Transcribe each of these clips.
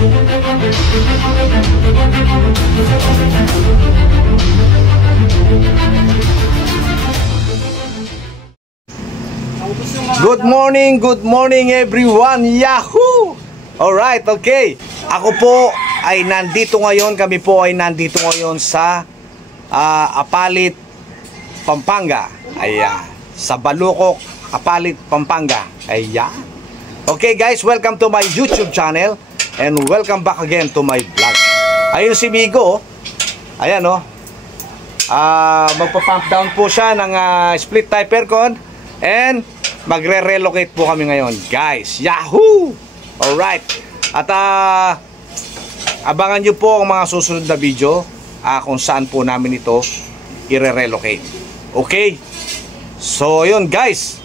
Good morning everyone. Yahoo! Alright, okay. Ako po ay nandito ngayon, kami po ay nandito ngayon sa Apalit, Pampanga. Ayan. Sa Balukok, Apalit, Pampanga. Ayan. Okay guys, welcome to my YouTube channel and welcome back again to my vlog. Ayun si Migo. Ayan o. Magpa-pump down po siya ng split type aircon and magre-relocate po kami ngayon guys. Yahoo! Alright. At abangan nyo po ang mga susunod na video kung saan po namin ito i-relocate. Okay? So yun guys,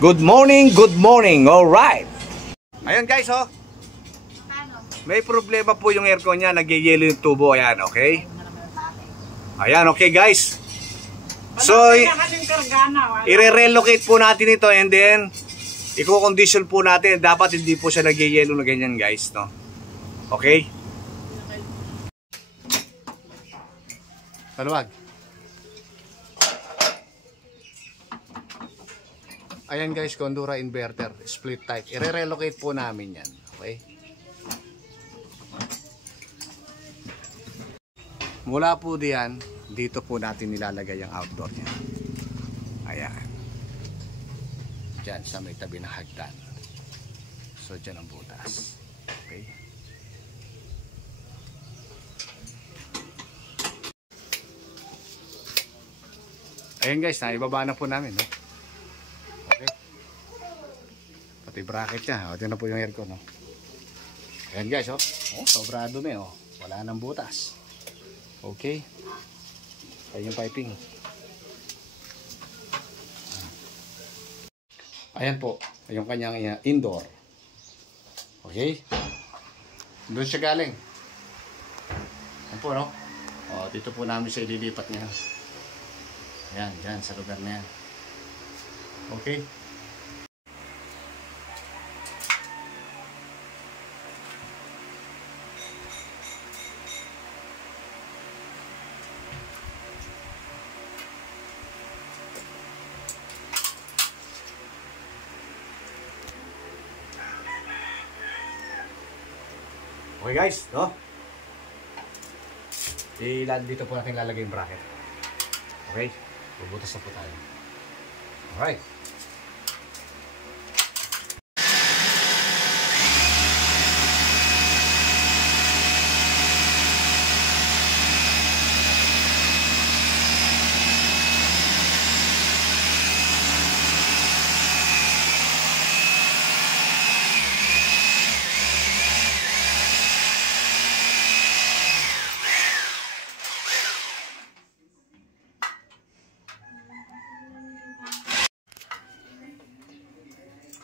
good morning. Alright. Ayun guys oh, may problema po yung aircon nya, nagyayelo yung tubo. Ayan, okay? Ayan, okay guys. So, i-relocate po natin ito and then i-condition po natin. Dapat hindi po siya nagyayelo na ganyan guys, no? Okay? Taluwag. Ayan guys, Condura inverter, split type. I-relocate po namin yan. Okay? Mula po diyan, dito po natin nilalagay ang outdoor niya. Ayan. Diyan sa may tabi ng hagdan. So diyan ang butas. Okay. Ayan guys, naibaba na po namin. No? Okay. Pati bracket niya. O, diyan na po yung aircon. No? Ayan guys. Oh, sobrado na. Oh. Wala nang butas. Okay. Ayan yung piping. Ayan po, yung kanyang indoor. Okay? Doon siya galing. Ayan po, no? O, dito po namin siya ililipat niya. Ayan, dyan, sa lugar na yan. Okay? Okay guys, no? Dito po natin lalagay yung bracket. Okay? Bubutas na po tayo. Alright.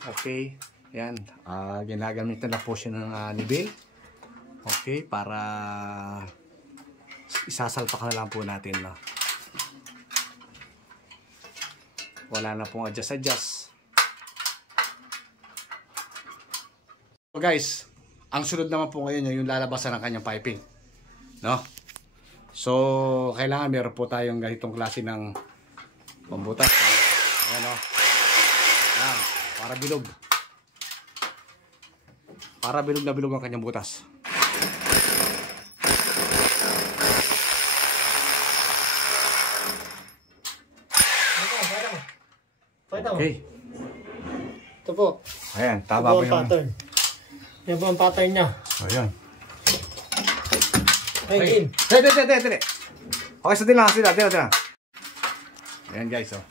Okay, yan. Ginagamit na po siya ng nibil. Okay, para isasalpak na lang po natin. No? Wala na pong adjust. So guys, ang sunod naman po ngayon yung lalabasan ng kanyang piping. No? So, kailangan meron po tayong ganitong klase ng pambutas. Ayan o. Ayan. Para bilog. Para bilog na bilog ang kanyang butas. Okay. Ito po. Ayan, tama po yung pattern. Yan po ang pattern niya. Ayan. Ay, Dili. Okay, sa din lang. Ayan guys, oh.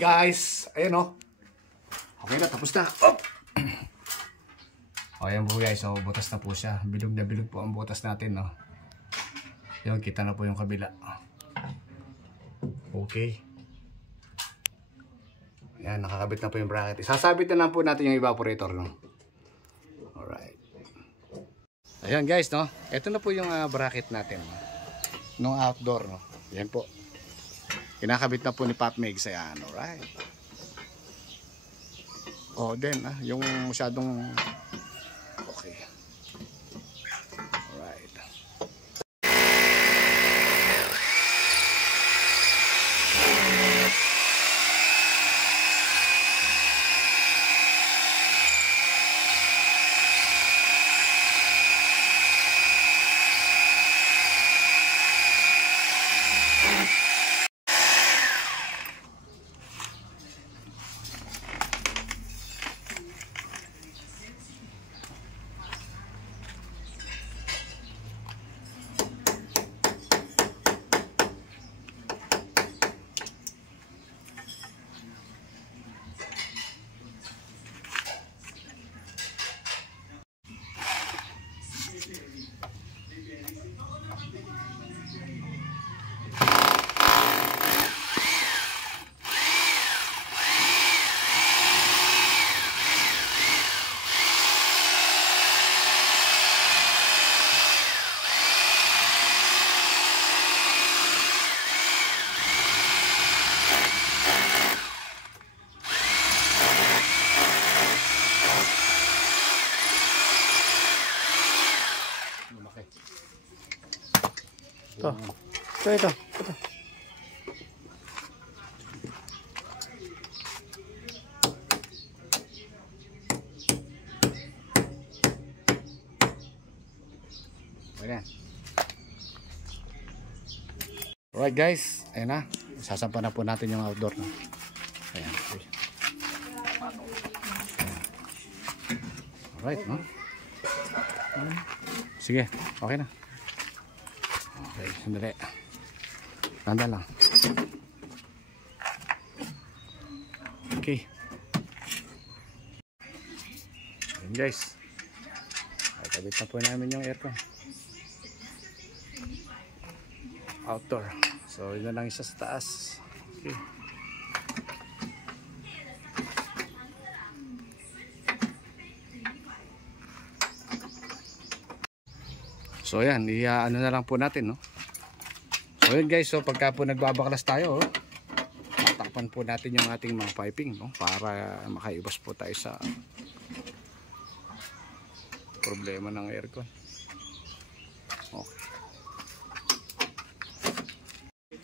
Guys, ayan o. Okay na, tapos na. Oh. O ayan po guys, so butas na po siya. Bilog na bilog po ang butas natin, no. Yung kita na po yung kabila. Okay. Ayan, nakakabit na po yung bracket. Sasabit na lang po natin yung evaporator, no. Alright. Ayan guys, no. Ito na po yung bracket natin, no? Nung outdoor, no. Ayan po. Kinakabit na po ni Pop Megs. Ayan, alright. O, then, yung masyadong okay. Alright. Ito. Ayan. Alright guys, ayan na. Sasampa na po natin yung outdoor, no? Ayan. Alright, no? Sige, okay na. Okay, sandali. Tanda lang. Okay. Ayan guys. Ay, kabit na po namin yung aircon. Outdoor. So, yun na lang isa sa taas. Okay. So, yan. Ano na lang po natin, no? So, yun guys. So, pagka po nagbabaklas tayo, tatakpan po natin yung ating mga piping, no? Para makaiwas po tayo sa problema ng aircon. Okay.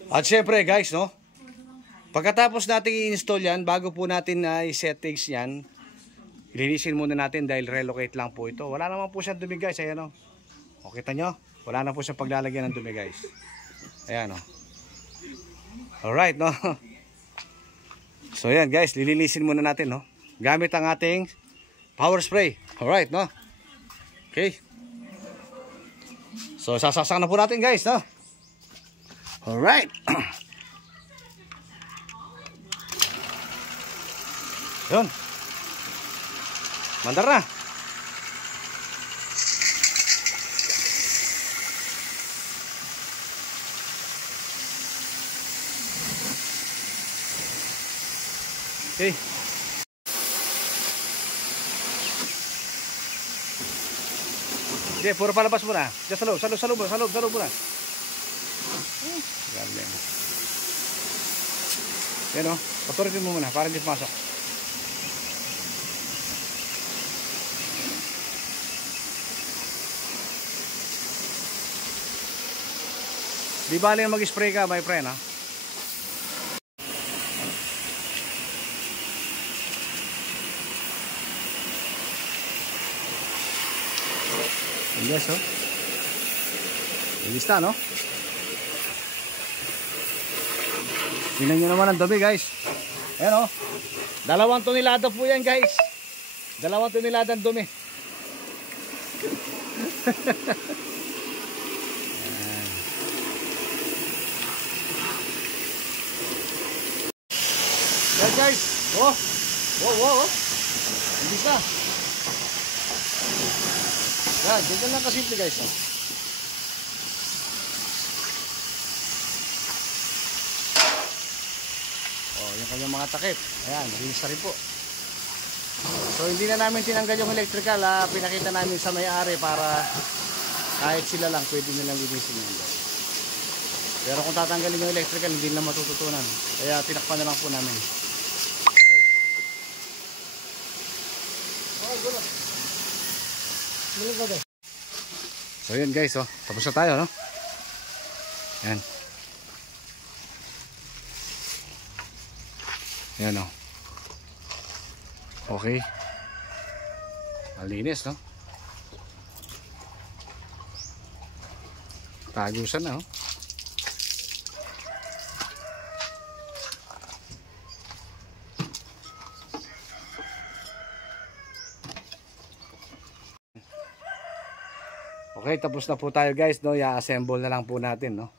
At syempre guys, no, pagkatapos natin i-install yan, bago po natin i-settings yan, ilinisin muna natin dahil relocate lang po ito. Wala naman po siyang dumi guys, ayan o. O, kita nyo? Wala na po siyang paglalagyan ng dumi guys. Ayan o. Alright, no. So yan guys, lilinisin muna natin, no, gamit ang ating power spray. Alright, no. Okay. So sasaksak na po natin guys, no. Alright. Yun. Mandar na. Okay. Okay, puro palabas muna. Diyan sa loob muna. Yan o, paturitin mo muna para hindi pumasok. Di bali yung mag-spray ka, my friend, ha? Yes, oh. Lista, no? Tingnan nyo naman ang dumi guys. Ayan o. 2 tonelada po yan guys. 2 tonelada ang dumi. Yan guys. Oh. Wow. Hindi ka. Yan, ganyan lang kasimple guys. Oh. Oh, yung kanyang mga takip. Ayan, malinis na rin po. So hindi na namin tinanggal yung electrical, pinakita namin sa may-ari para kahit sila lang pwede nilang linisin yan. Pero kung tatanggalin yung electrical, hindi na matututunan. Kaya tinakpan na lang po namin. Okay. So yun guys, oh, tapos na tayo, no? Yan. Yan, oh. Okay. Malinis, no? Tagusan na, oh. Okay, tapos na po tayo guys, no? I-assemble na lang po natin, no?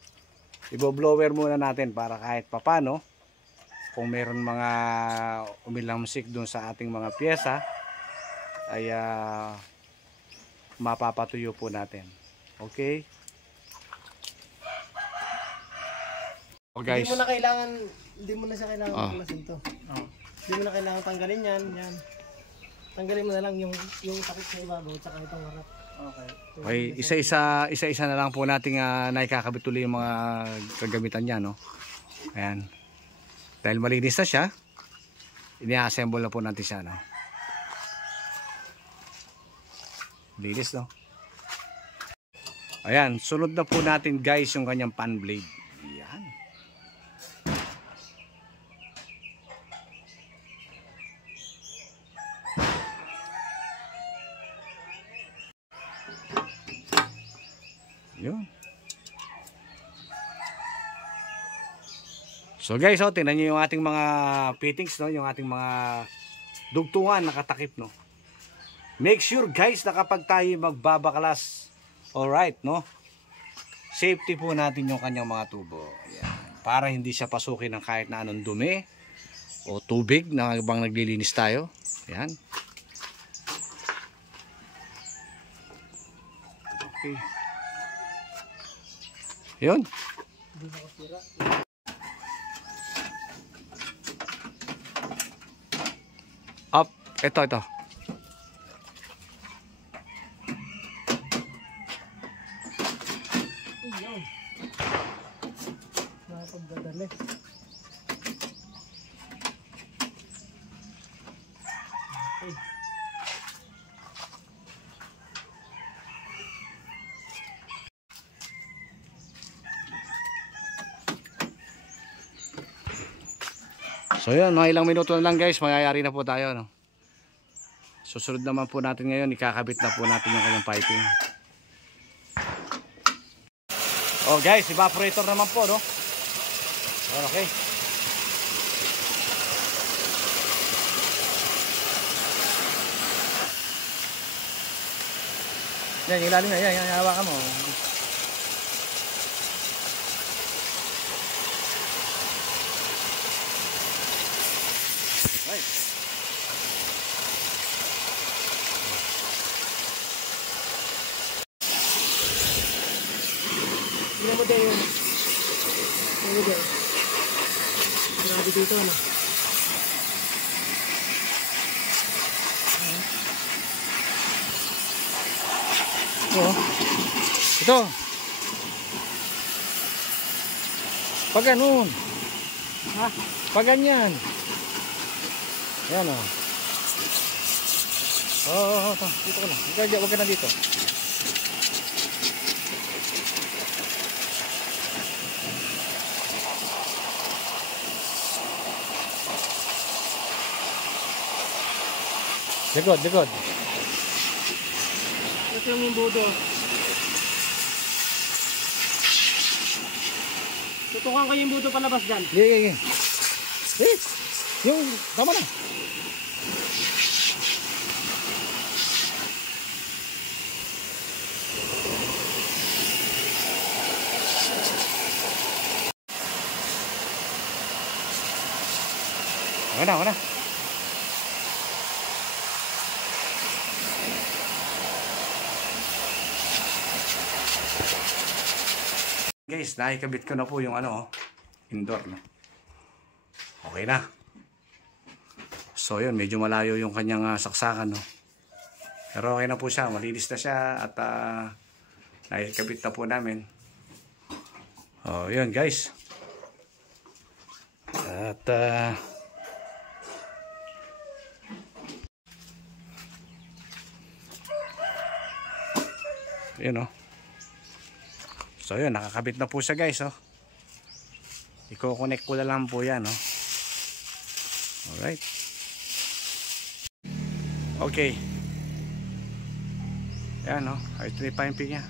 I-blower muna natin para kahit papano kung meron mga umilamsik dun sa ating mga pyesa ay mapapatuyo po natin. Okay? Oh, guys. Hindi mo na siya kailangan pulasin to. Hindi mo na kailangan tanggalin yan. Tanggalin mo na lang yung takip sa ibabaw at saka itong harap. Okay. Okay, isa-isa na lang po nating naikakabit tuloy yung mga kagamitan niya, no? Ayan. Dahil malinis na siya, ini-assemble na po natin siya, no? Linis, no? Ayan, sunod na po natin guys yung kanyang fan blade. Ayan. Yun. So guys, oh, tingnan nyo yung ating mga fittings, no? Yung ating mga dugtungan nakatakip, no? Make sure guys na kapag tayo magbabaklas, alright, no? Safety po natin yung kanyang mga tubo. Ayan. Para hindi siya pasukin ng kahit na anong dumi o tubig na bang naglilinis tayo. Ayan. Okay. Yun. Up. Ito. Nakapagdadali. Okay. So yun, mga ilang minuto na lang guys, mayayari na po tayo, no? Susunod naman po natin ngayon, ikakabit na po natin yung kanyang piping. Oh guys, evaporator naman po, no? Okay. Yan, yung ilalim na, yan, hawakan mo. Right. Hindi mo din yun. Hindi din. Grabe dito, ano? Ito. Pag ganun. Ha? Pag ganyan. Yan o. Oo. Dito ka lang. Huwag ka na dito. Likod. Ito yung budo. Tutukan ko yung budo palabas dyan. Okay. Yung, tama na. Okay na. Guys, nakikabit ko na po yung ano, indoor, no? Okay na. So yun, medyo malayo yung kanyang saksakan, no? Pero okay na po siya, malinis na siya at nakikabit na po namin. Oh, yun guys. At yun, no? So yun, nakakabit na po siya guys, oh. Iko-connect ko na lang po yan, oh. Alright. Okay. Yan, no? Ito yung pipe niya.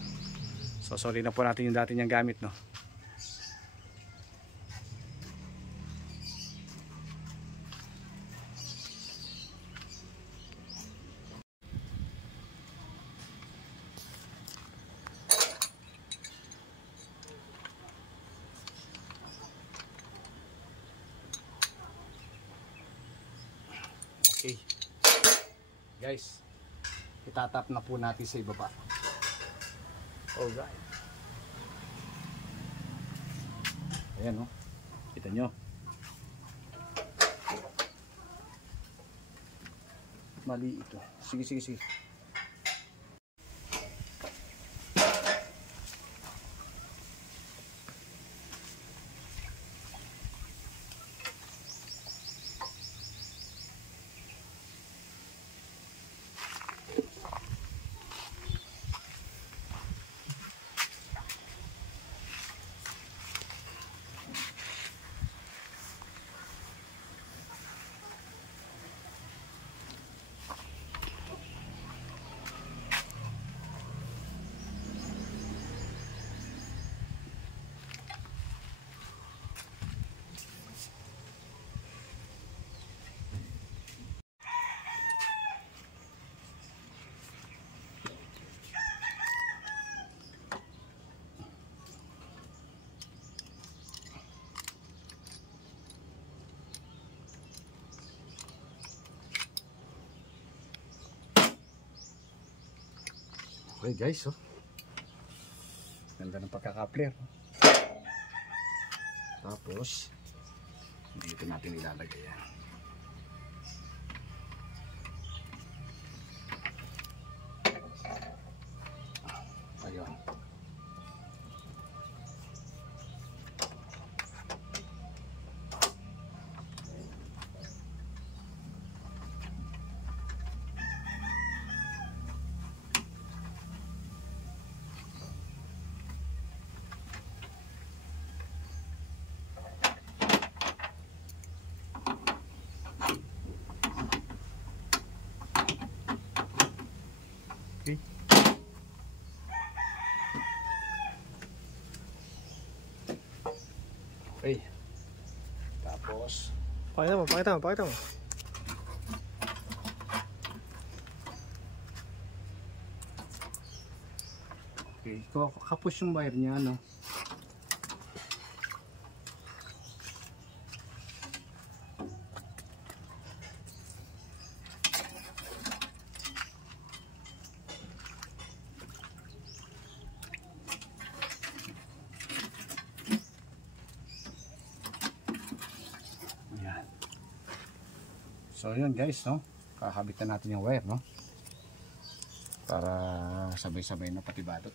So sorry na po natin yung dati niyang gamit, no? Okay. Guys, itatap na po natin sa ibaba. Alright. Ayan, no? Kita nyo. Mali ito. Sige, sige, sige. Okay guys, oh. Ganda ng pagkaka-flare. Tapos dito natin ilalagay yan. Ayun. Okay. Okay. Tapos Pakita mo, pakita mo, pakita mo. okay, kapos yung wire niya, no? So yun guys, no? Kakabit na natin yung wire, no? Para sabay-sabay na pati balot.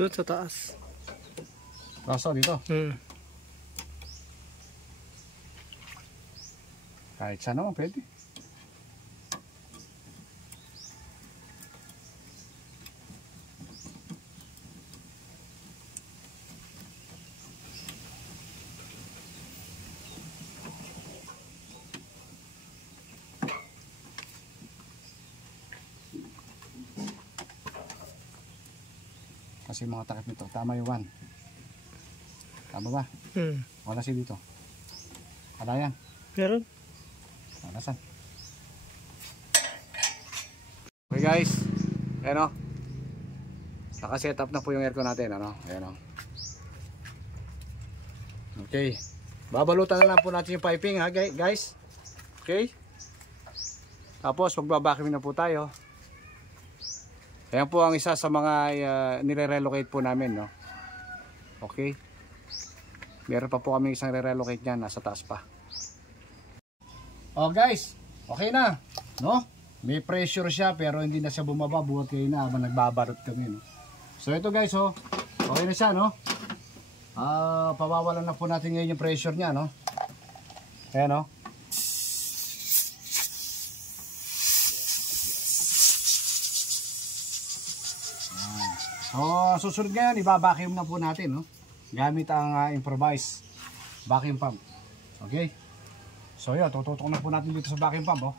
Doon sa taas. Kaso dito. Kahit saan naman pwede. Kasi mga takip nito, tama yung 1. Tama ba? Wala siya dito. Wala yan. Meron? Wala saan. Okay guys, ayan o. Naka-set up na po yung aircon natin, ano? Ayan o. Okay. Babalutan na lang po natin yung piping ha guys. Okay. Tapos magbabacuum na po tayo. Ayan po ang isa sa mga nire-relocate po namin, no? Okay. Meron pa po kami isang re-relocate niyan, nasa taas pa. Oh guys, okay na, no? May pressure siya pero hindi na siya bumaba buhat kayo na habang nagbabarot kami, no? So ito guys, oh, okay na siya, no? Pawawalan na po natin ngayon yung pressure niya, no? Ayan, no? So susunod ngayon, ibabacuum na po natin, no? Gamit ang improvised vacuum pump. Okay? So yun, tututok na po natin dito sa vacuum pump, oh.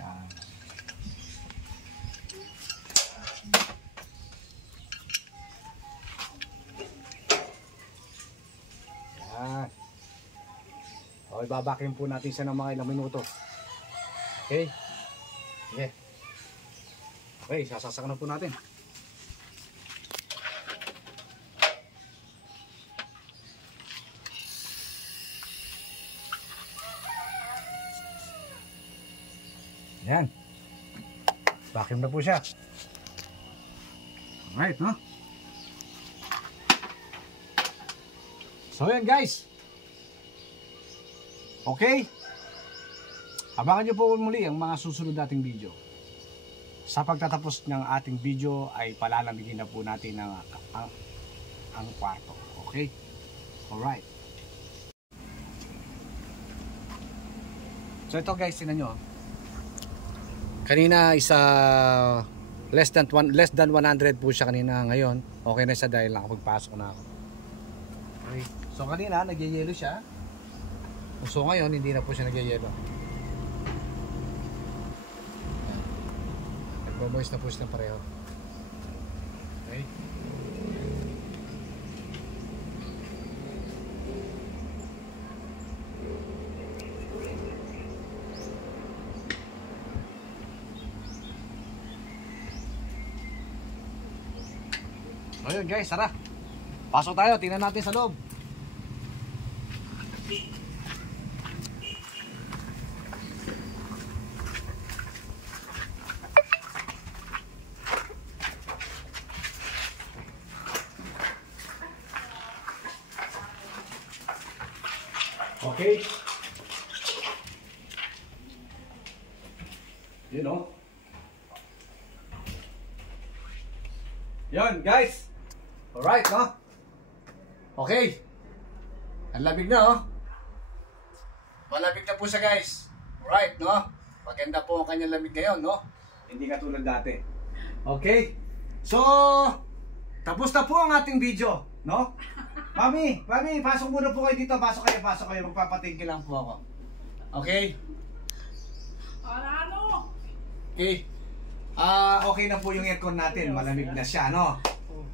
Yan. Yan. So ibabacuum po natin siya ng mga ilang minuto. Okay? Okay. Okay, sasasak na po natin. Yan. Vacuum na po siya. Alright, no? So yan guys. Okay. Abangan nyo po muli ang mga susunod nating video. Sa pagtatapos ng ating video ay palalamigin na po natin ang kwarto. Okay? Alright. So ito guys, tingnan nyo. Kanina isa less than 100 po siya kanina. Ngayon okay na siya dahil nakapagpasok na ako. Okay. So kanina nagyayelo siya. So ngayon hindi na po siya nagyayelo. Nagmo-moist na po siya pareho. Okay. Ayun guys, tara. Pasok tayo, tingnan natin sa loob. Okay. You know. Yun guys. Alright, no? Okay. Ang lamig na, oh. Malamig na po siya, guys. Alright, no? Maganda po ang kanyang lamig ngayon, no? Hindi katulad dati. Okay. So, tapos na po ang ating video, no? Mami, pasok muna po kayo dito. Pasok kayo. Magpapatingin lang po ako. Okay? Ano? Okay. Okay na po yung aircon natin. Malamig na siya, no?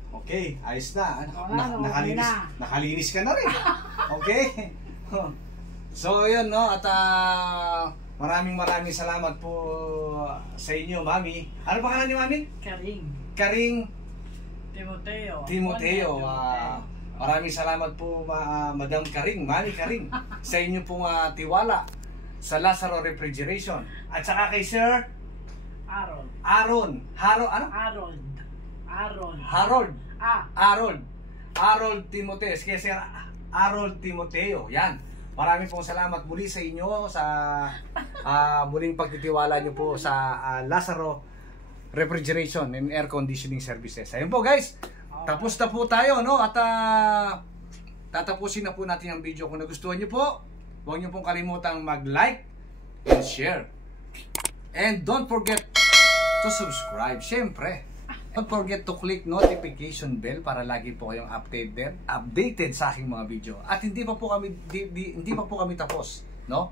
Okay, ayos na. Nakalinis ka na rin. Okay? So, yun, no? At maraming salamat po sa inyo, Mami. Ano ba kanan ni Mami? Karing Timoteo. Maraming salamat po, Madam Karing, Mami Karing, sa inyo pong tiwala sa Lazaro Refrigeration. At saka kay Sir Harold Timoteo. Kaya Sir Harold Timoteo. Yan. Maraming pong salamat muli sa inyo sa muling pagtitiwala nyo po sa Lazaro refrigeration and air conditioning services. Ayun po guys, tapos na po tayo, no? At tatapusin na po natin ang video. Kung nagustuhan nyo po, huwag nyo pong kalimutang mag-like and share. And don't forget to subscribe, syempre. Don't forget to click notification bell para lagi po kayong updated sa aking mga video. At hindi pa po kami tapos, no?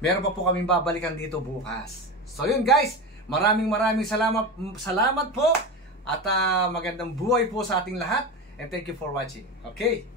Meron pa po kaming babalikan dito bukas. So yun guys, maraming salamat po at magandang buhay po sa ating lahat, and thank you for watching. Okay?